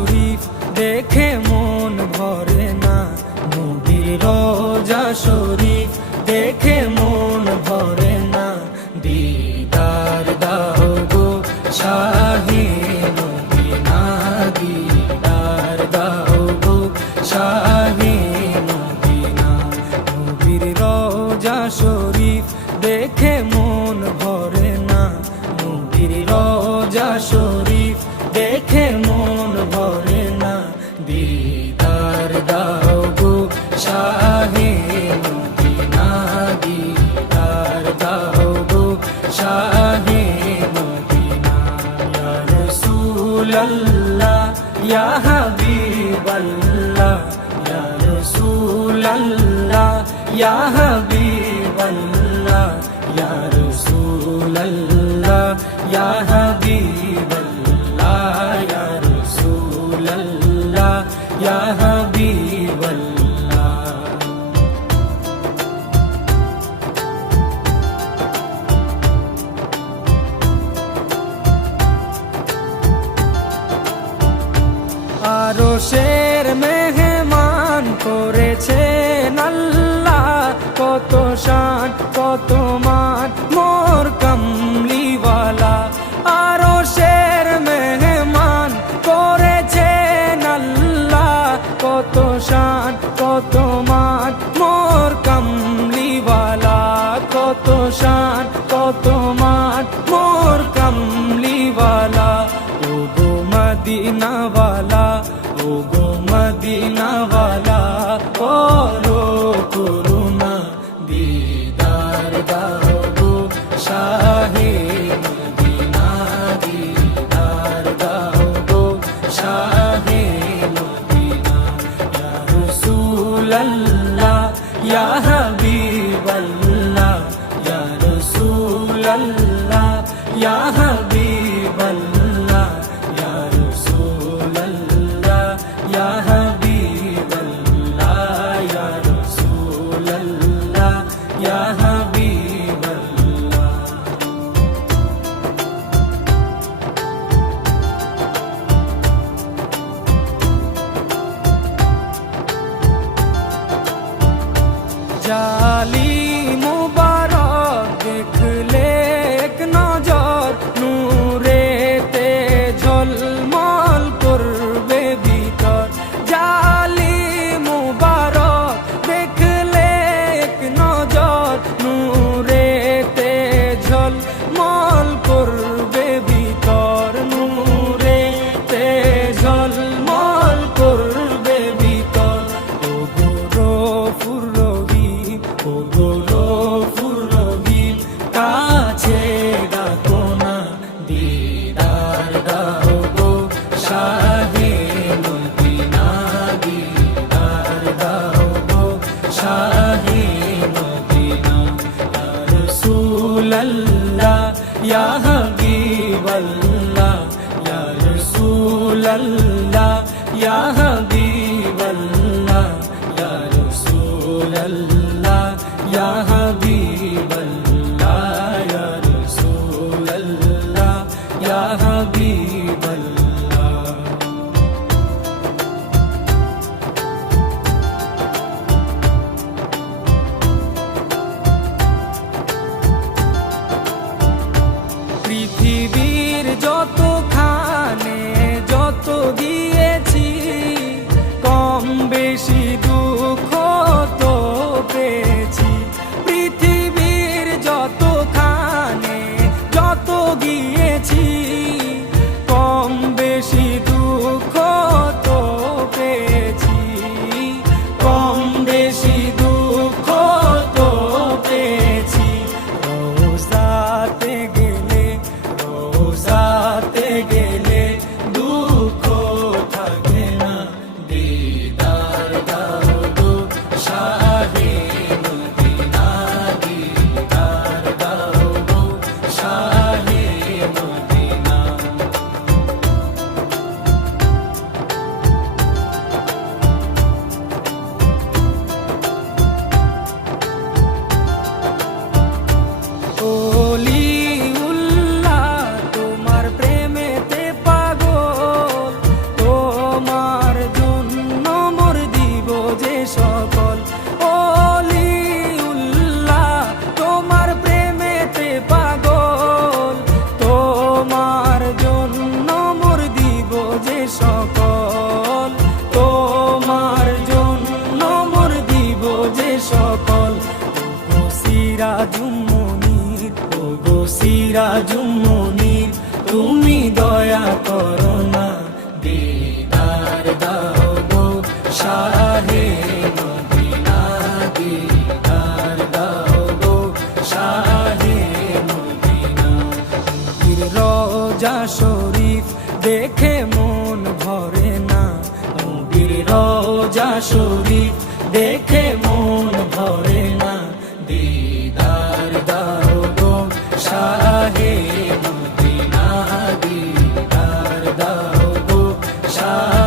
শরীফ দেখে মন ভরে না, নবীর রোজা শরীফ দেখে মন ভরে না। দিদার দাও গো শাহে মদিনা, দিদার দাও গো শাহে মদিনা। নবীর রোজা শরীফ দেখে মন ভরে না, নবীর রোজা শরীফ দেখে মন ভরে না। দিদার দাও গো শাহে মদিনা, দিদার দাও গো শাহে মদিনা। ইয়া রাসূলাল্লাহ ইয়া হাবিবাল্লাহ, ইয়া রাসূলাল্লাহ ইয়া হাবিবাল্লাহ, ইয়া রাসূলাল্লাহ ইয়া হাবিবাল্লাহ, ইয়া রাসূলাল্লাহ ইয়া হাবিবাল্লাহ। আরশের মেহমান করেছেন আল্লাহ, কত শান কত মান মোর কামলিওয়ালা। আরশের মেহমান করেছেন আল্লাহ, কত শান কত মান মোর কামলিওয়ালা, কত শান কত মান মোর কামলিওয়ালা। ও গো মদিনাওয়ালা, ও গো মদিনাওয়ালা, করো করুণা, দিদার দাও গো শাহে মদিনা, দিদার দাও গো শাহে মদিনা। ইয়া রাসূলাল্লাহ ইয়া হাবিবাল্লাহ, ইয়া রাসূলাল্লাহ ইয়া হাবিবাল্লাহ, ইয়া রাসূলাল্লাহ ইয়া হাবিবাল্লাহ, ইয়া রাসূলাল্লাহ ইয়া হাবিবাল্লাহ। জালি মুবারক দেখলে এক নজর, নূরেতে ঝলমল করবে ভিতর। জালি মুবারক দেখলে এক নজর, নূরেতে ঝলমল করবে ভিতর, নূরেতে ঝলমল করবে ভিতর। ও গো রফুর রহিম, ও গো রফুর রহিম, কাছে ডাকো না, দিদার দাও গো শাহে মদিনা, দিদার দাও গো শাহে মদিনা। ইয়া রাসূলাল্লাহ ইয়া হাবিবাল্লাহ, ইয়া রাসূলাল্লাহ ইয়া হাবিবাল্লাহ, ইয়া রাসূলাল্লাহ ইয়া হাবিবাল্লাহ, ইয়া রাসূলাল্লাহ ইয়া হাবিবাল্লাহ। পৃথিবীর যতখানে যত দিয়েছি, সিরাজুম মুনির, ও গো সিরাজুম মুনির, তুমি দয়া করো না, দিদার দাও গো শাহে মদিনা, দিদার দাও গো শাহে মদিনা। নবীর রওজা শরীফ দেখে মন ভরে না, নবীর রওজা শরীফ দেখে মন ভরে না, দিদার দাও গো শাহে মদিনা, দিদার দাও গো শাহে